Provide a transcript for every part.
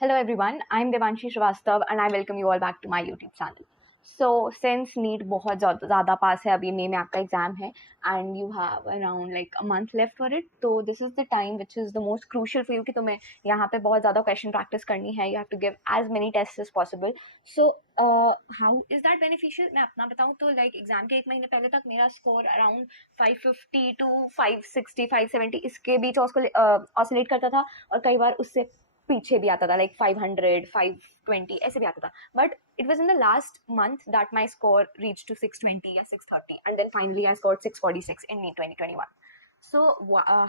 Hello everyone, I'm Devanshi Srivastav and I welcome you all back to my YouTube channel. So since NEET बहुत ज़्यादा पास है, अभी मई में आपका एग्जाम है and you have around like a month left for it, तो this is the time which is the most crucial for you कि तुम्हें यहाँ पे बहुत ज़्यादा question practice करनी है. You have to give as many tests as possible. So how is that beneficial? मैं अपना बताऊँ तो like exam के एक महीने पहले तक मेरा score around 550 to 560 570 इसके बीच oscillate करता था और कई बार उससे पीछे भी आता था, लाइक 500 520 ऐसे भी आता था. But it was in the last month that my score reach to 620 या 630 and then finally I scored 646 in NEET 2021. So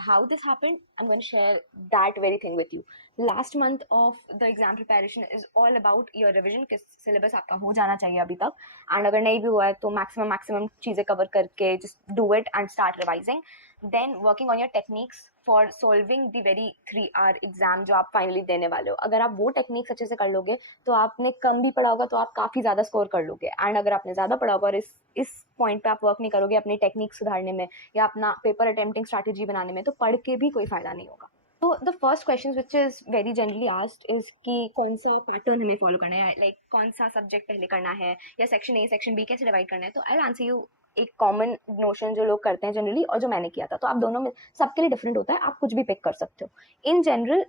how this happened, I'm going to share that very thing with you. Last month of the exam preparation is all about your revision. किस syllabus आपका हो जाना चाहिए अभी तक, and अगर नहीं भी हुआ है तो maximum चीज़ें cover करके just do it and start revising. Then working on your techniques for solving the very 3 hour exam जो आप finally देने वाले हो. अगर आप वो techniques अच्छे से कर लोगे तो आपने कम भी पढ़ा होगा तो आप काफ़ी ज़्यादा स्कोर कर लोगे. एंड अगर आपने ज़्यादा पढ़ा होगा और इस पॉइंट पे आप वर्क नहीं करोगे अपनी टेक्निक सुधारने में या अपना पेपर अटेम्प्टिंग स्ट्रैटेजी बनाने में, तो पढ़ के भी कोई फायदा नहीं होगा. तो the first question which is very generally asked is कि कौन सा पैटर्न हमें फॉलो करना है, लाइक कौन सा सब्जेक्ट पहले करना है या सेक्शन ए सेक्शन बी कैसे डिवाइड करना है. तो आई विल आंसर यू एक कॉमन नोशन जो लोग करते हैं जनरली और जो मैंने किया था. तो आप दोनों में सबके लिए डिफरेंट होता है, आप कुछ भी पिक कर सकते हो. In general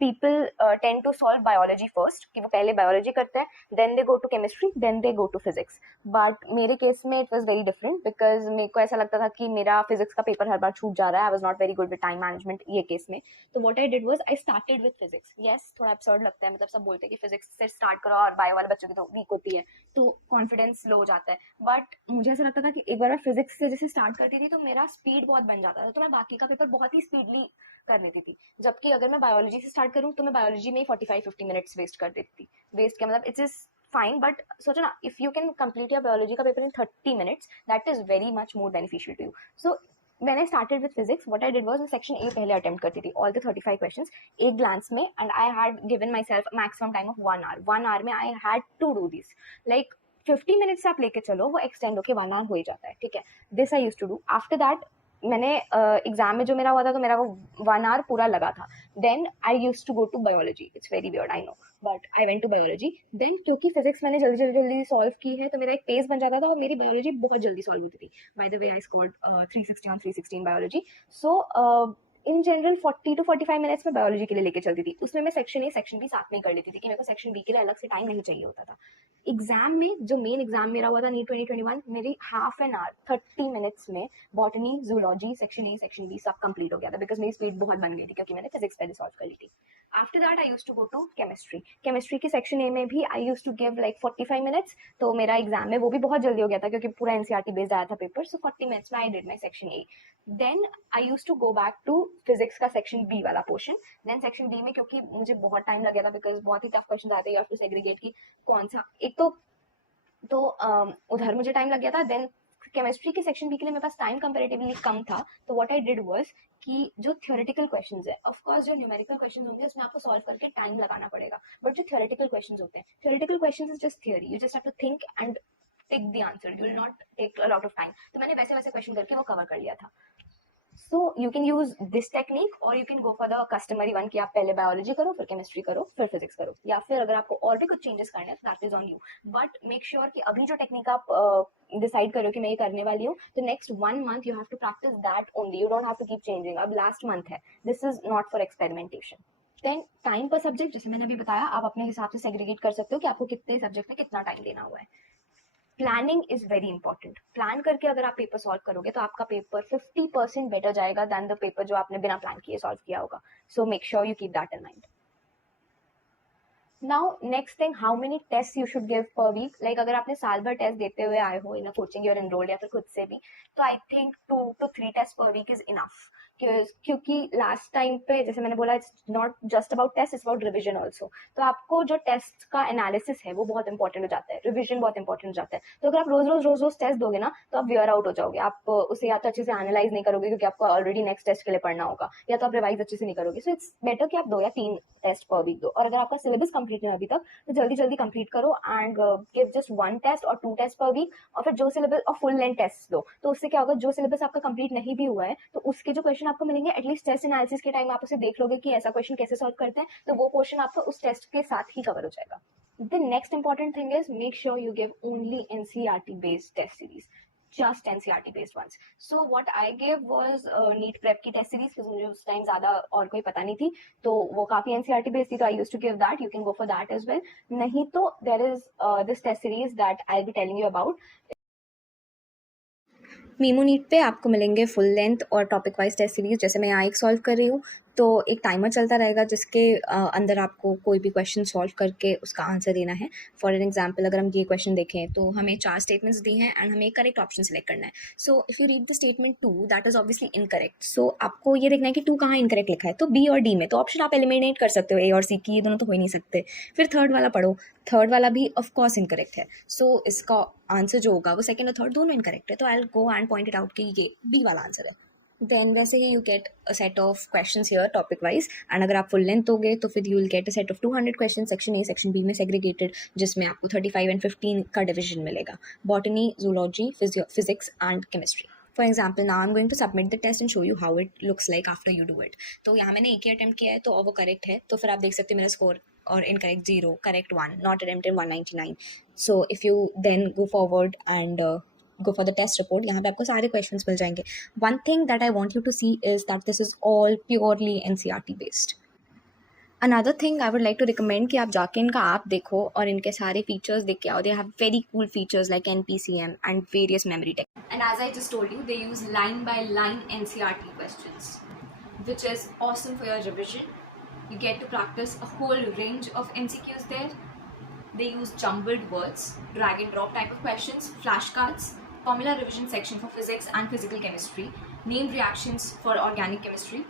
people tend to solve biology first, कि वो पहले बायोलॉजी करते हैं, then they go to chemistry, then they go to physics. But मेरे केस में it was very different because मेरे को ऐसा लगता था कि मेरा फिजिक्स का पेपर हर बार छूट जा रहा है. I was not very good with time management ये केस में. तो what I did was I started with physics. Yes, थोड़ा एब्सर्ड लगता है, मतलब सब बोलते हैं कि फिजिक्स से स्टार्ट करो और बायो वाले बच्चों की तो वीक होती है तो कॉन्फिडेंस लो हो जाता है. बट मुझे ऐसा लगता था कि एक बार मैं फिजिक्स से जैसे स्टार्ट करती थी तो मेरा स्पीड बहुत बन जाता था, तो मैं बाकी का पेपर बहुत ही स्पीडली कर लेती थी. जबकि अगर मैं बायोलॉजी से स्टार्ट करूँ तो मैं बायोलॉजी में 45-50 मिनट्स वेस्ट कर देती थी. वेस्ट क्या मतलब, इट्स इज फाइन, बट सोचो ना, if you can complete your biology का paper in 30 minutes, that is very much more beneficial to you. So when I started with physics, what I did was मैं section A पहले attempt करती थी, all the 35 questions एक glance में, and I had given myself a maximum time of 1 hour. 1 hour में I had to do this. Like 50 minute से आप लेके चलो, वो एक्सटेंड होके 1 hour हो ही जाता है. ठीक है, this I use to do. After that मैंने एग्जाम में जो मेरा हुआ था तो मेरा वो 1 hour पूरा लगा था. Then I use to go to biology. It's very weird, I know, but I went to biology. Then क्योंकि फिजिक्स मैंने जल्दी जल्दी जल्दी सॉल्व की है तो मेरा एक पेस बन जाता था और मेरी बायोलॉजी बहुत जल्दी सॉल्व होती थी. By the way I scored 360 on 316 biology. So in general 40 to 45 minutes में बायोलॉजी के लिए लेके चलती थी. उसमें मैं सेक्शन ए सेक्शन बी साथ में कर लेती थी कि मेरे को सेक्शन बी के लिए अलग से टाइम नहीं चाहिए होता था. एग्जाम में जो मेन एग्जाम मेरा हुआ था नीट 2021, मेरी हाफ एन आवर 30 मिनट्स में botany zoology section A section B सब कंप्लीट हो गया था बिकॉज मेरी स्पीड बहुत बन गई थी क्योंकि मैंने फिजिक्स पहले सॉल्व कर ली थी. After that I use to go to chemistry. Chemistry की सेक्शन ए में भी I use to give like 45 minutes. तो मेरा एग्जाम में वो भी बहुत जल्दी हो गया था क्योंकि पूरा एनसीईआरटी बेस्ड आया था पेपर. सो 40 मिनट्स में I did my section A. Then I use to go back to physics का सेक्शन बी वाला पोर्शन. देन सेक्शन डी में क्योंकि मुझे बहुत टाइम लग गया था बिकॉज बहुत ही टफ क्वेश्चन आते हैं, यू हैव टू सेग्रीगेट की कौन सा एक तो उधर मुझे टाइम लग गया था. देन केमिस्ट्री के सेक्शन बी के लिए मेरे पास टाइम कंपैरेटिवली कम था. तो व्हाट आई डिड वाज कि जो थ्योरेटिकल क्वेश्चंस है, ऑफ कोर्स जो न्यूमेरिकल क्वेश्चंस होंगे उसमें आपको सॉल्व करके टाइम लगाना पड़ेगा, बट जो थ्योरेटिकल क्वेश्चंस होते हैं, theoretical questions is just theory, you just have to think and tick the answer, you will not take a lot of time. तो मैंने वैसे वैसे क्वेश्चन करके वो कवर कर लिया था. So you can use this technique और you can go for the customary one कि आप पहले बायोलॉजी करो फिर केमिस्ट्री करो फिर फिजिक्स करो, या फिर अगर आपको और भी कुछ चेंजेस करने हैं that is on you. But make sure कि अभी जो टेक्निक आप डिसाइड करो कि मैं ये करने वाली हूँ तो next 1 month you have to practice that only. You don't have to keep changing. अब लास्ट मंथ है, this is not for experimentation. Then time पर सब्जेक्ट, जैसे मैंने अभी बताया, आप अपने हिसाब से सेग्रीगेट कर सकते हो कि आपको कितने सब्जेक्ट में कितना टाइम देना हुआ है. Planning is very important. Plan करके अगर आप पेपर सॉल्व करोगे तो आपका पेपर 50% बेटर जाएगा दैन द पेपर जो आपने बिना प्लान किए सॉल्व किया होगा. So make sure you keep that in mind. Now next thing, how many test you should give per week. Like अगर आपने साल भर टेस्ट देते हुए आए हो इन कोचिंग और एनरोल्ड या फिर खुद से भी, तो I think 2 to 3 test per week is enough. क्योंकि लास्ट टाइम पे जैसे मैंने बोला, it's not just about test, it's about revision also. तो आपको जो टेस्ट का एनालिसिस है वो बहुत इंपॉर्टेंट हो जाता है, रिविजन बहुत इंपॉर्टेंट हो जाता है. तो अगर आप रोज टेस्ट दोगे ना तो आप वियर आउट हो जाओगे. आप उसे या तो अच्छे से एनालाइज नहीं करोगे क्योंकि आपको ऑलरेडी नेक्स्ट टेस्ट के लिए पढ़ना होगा, या तो आप रिवाइज अच्छे से नहीं करोगे. सो इट्स बेटर कि आप 2 या 3 टेस्ट पर वीक दो. और अगर आपका सिलेबस कंप्लीट नहीं है अभी तक तो जल्दी जल्दी कंप्लीट करो एंड गिव जस्ट 1 टेस्ट और 2 टेस्ट पर वीक. और फिर जो सिलेबस और फुल लेंथ टेस्ट दो. तो उससे क्या होगा, जो सिलेबस आपका कंप्लीट नहीं भी हुआ है तो उसके जो क्वेश्चन क्वेश्चन आपको मिलेंगे, एटलीस्ट टेस्ट एनालिसिस के टाइम आप उसे देख लोगे कि ऐसा क्वेश्चन कैसे सॉल्व करते हैं, तो वो पोर्शन आपका उस टेस्ट के साथ ही कवर हो जाएगा. The next important thing is make sure you give only NCERT based test series. Just NCERT based ones. So what I gave was NEET prep की test series because मुझे उस time ज़्यादा और कोई पता नहीं थी, तो वो काफ़ी NCERT based थी, तो I used to give that. You can go for that as well. नहीं तो there is this test series that I'll be telling you about. मीमो नीट पे आपको मिलेंगे फुल लेंथ और टॉपिक वाइज टेस्ट सीरीज. जैसे मैं यहाँ एक सॉल्व कर रही हूँ, तो एक टाइमर चलता रहेगा जिसके अंदर आपको कोई भी क्वेश्चन सॉल्व करके उसका आंसर देना है. फॉर एन एग्जांपल अगर हम ये क्वेश्चन देखें तो हमें 4 स्टेटमेंट्स दी हैं एंड हमें एक करेक्ट ऑप्शन सेलेक्ट करना है. So if you read the statement 2 that is obviously incorrect, so आपको ये देखना है कि 2 कहाँ इनकरेक्ट लिखा है. तो बी और डी में तो ऑप्शन आप एलिमिनेट कर सकते हो, ए और सी की, ये दोनों तो हो ही नहीं सकते. फिर थर्ड वाला पढ़ो, थर्ड वाला भी ऑफकोर्स इनकरेक्ट है. सो इसका आंसर जो होगा वो सेकंड और थर्ड दोनों इनकरेक्ट है, तो I will go and point it out कि ये बी वाला आंसर है. देन वैसे ही you get a set of questions here topic wise, and अगर आप फुल लेंथ दोगे तो फिर you will get a set of 200 question section A section B में सेग्रीगेटेड, जिसमें आपको 35 एंड 15 का डिवीजन मिलेगा. Botany, zoology, physics and chemistry. For example now I am going to submit the test and show you how it looks like after you do it. तो यहाँ मैंने एक ही attempt किया है, तो वो करेक्ट है, तो फिर आप देख सकते हैं मेरा स्कोर और incorrect 0, correct 1, not attempted 199. So if you then go forward and go for the test report, यहाँ पे आपको सारे questions मिल जाएंगे. One thing that I want you to see is that this is all purely NCERT based. Another thing I would like to recommend कि आप जाके इनका app देखो और इनके सारे features देख के आओ. They have very cool features like NPCM and various memory tech. And as I just told you, they use line by line NCERT questions, which is awesome for your revision. You get to practice a whole range of MCQs there. They use jumbled words, drag and drop type of questions, flashcards, formula revision section for physics and physical chemistry, named reactions for organic chemistry,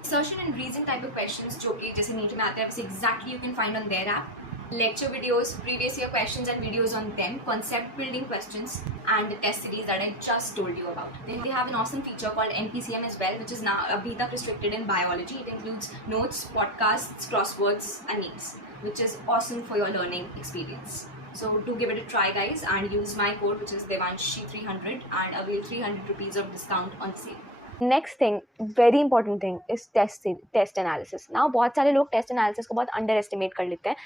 assertion and reason type of questions जो कि जैसे NEET में आते हैं, वैसे exactly you can find on their app. Lecture videos, previous year questions and videos on them, concept building questions, and the test series that I just told you about. Then they have an awesome feature called NPCM as well, which is now abhi tak restricted in biology. It includes notes, podcasts, crosswords, and memes, which is awesome for your learning experience. So do give it a try, guys, and use my code, which is Devanshi300, and avail 300 rupees of discount on sale. Next thing, very important thing is test analysis. Now बहुत सारे लोग test analysis को बहुत under estimate कर लेते हैं.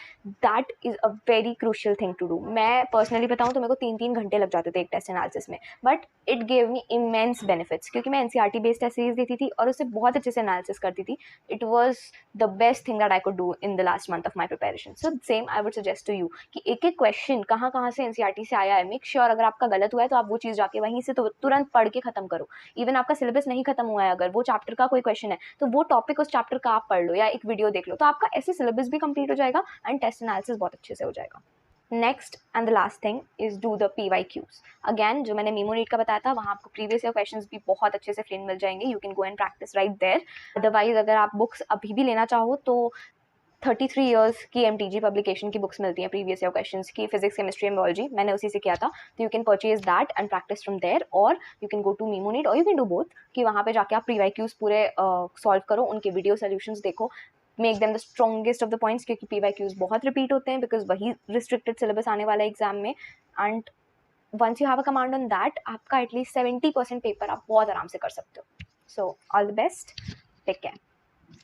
That is a very crucial thing to do. मैं personally बताऊँ तो मेरे को 3-3 घंटे लग जाते थे एक टेस्ट एनालिसिस में, but it gave me immense benefits, क्योंकि मैं NCERT बेस्ड टेस्ट सीरीज देती थी और उससे बहुत अच्छे से एनालिसिस करती थी. It was the best thing that I could do in the last month of my preparation. So same I would suggest to you कि एक एक क्वेश्चन कहाँ कहाँ से NCERT से आया है, मेक श्योर अगर आपका गलत हुआ है तो आप वो चीज़ जाके वहीं से तुरंत पढ़ के खत्म करो. इवन आपका सिलेबस नहीं खत्म हुआ है, अगर वो चैप्टर का कोई क्वेश्चन है तो वो टॉपिक उस चैप्टर का आप पढ़ लो या एक वीडियो देख लो, तो आपका ऐसे सिलेबस भी कंप्लीट हो जाएगा एंड टेस्ट एनालिसिस बहुत अच्छे से हो जाएगा. Next and the last thing is do the PYQs. Again जो मैंने मीमो नीट का बताया था, वहाँ आपको प्रीवियस ईयर क्वेश्चंस भी बहुत अच्छे से फ्रेम मिल जाएंगे. You can go and practice right there. Otherwise अगर आप बुक्स अभी भी लेना चाहो तो 33 इयर्स की MTG पब्लिकेशन की बुक्स मिलती हैं प्रीवियस ईयर क्वेश्चंस की, फिजिक्स केमिस्ट्री एंड बायोलॉजी. मैंने उसी से किया था, तो you can purchase that and practise from there, और यू कैन गो टू मीमो नीट, और यू कैन डू बोथ कि वहाँ पे जाके आप PYQs पूरे सॉल्व करो, उनके वीडियो सोल्यूशंस देखो, make them the strongest of the points, क्योंकि PYQs बहुत रिपीट होते हैं बिकॉज वही रिस्ट्रिक्टेड सिलेबस आने वाला है एग्जाम में. And once you have a command on that, आपका एटलीस्ट 70% पेपर आप बहुत आराम से कर सकते हो. So all the best, take care.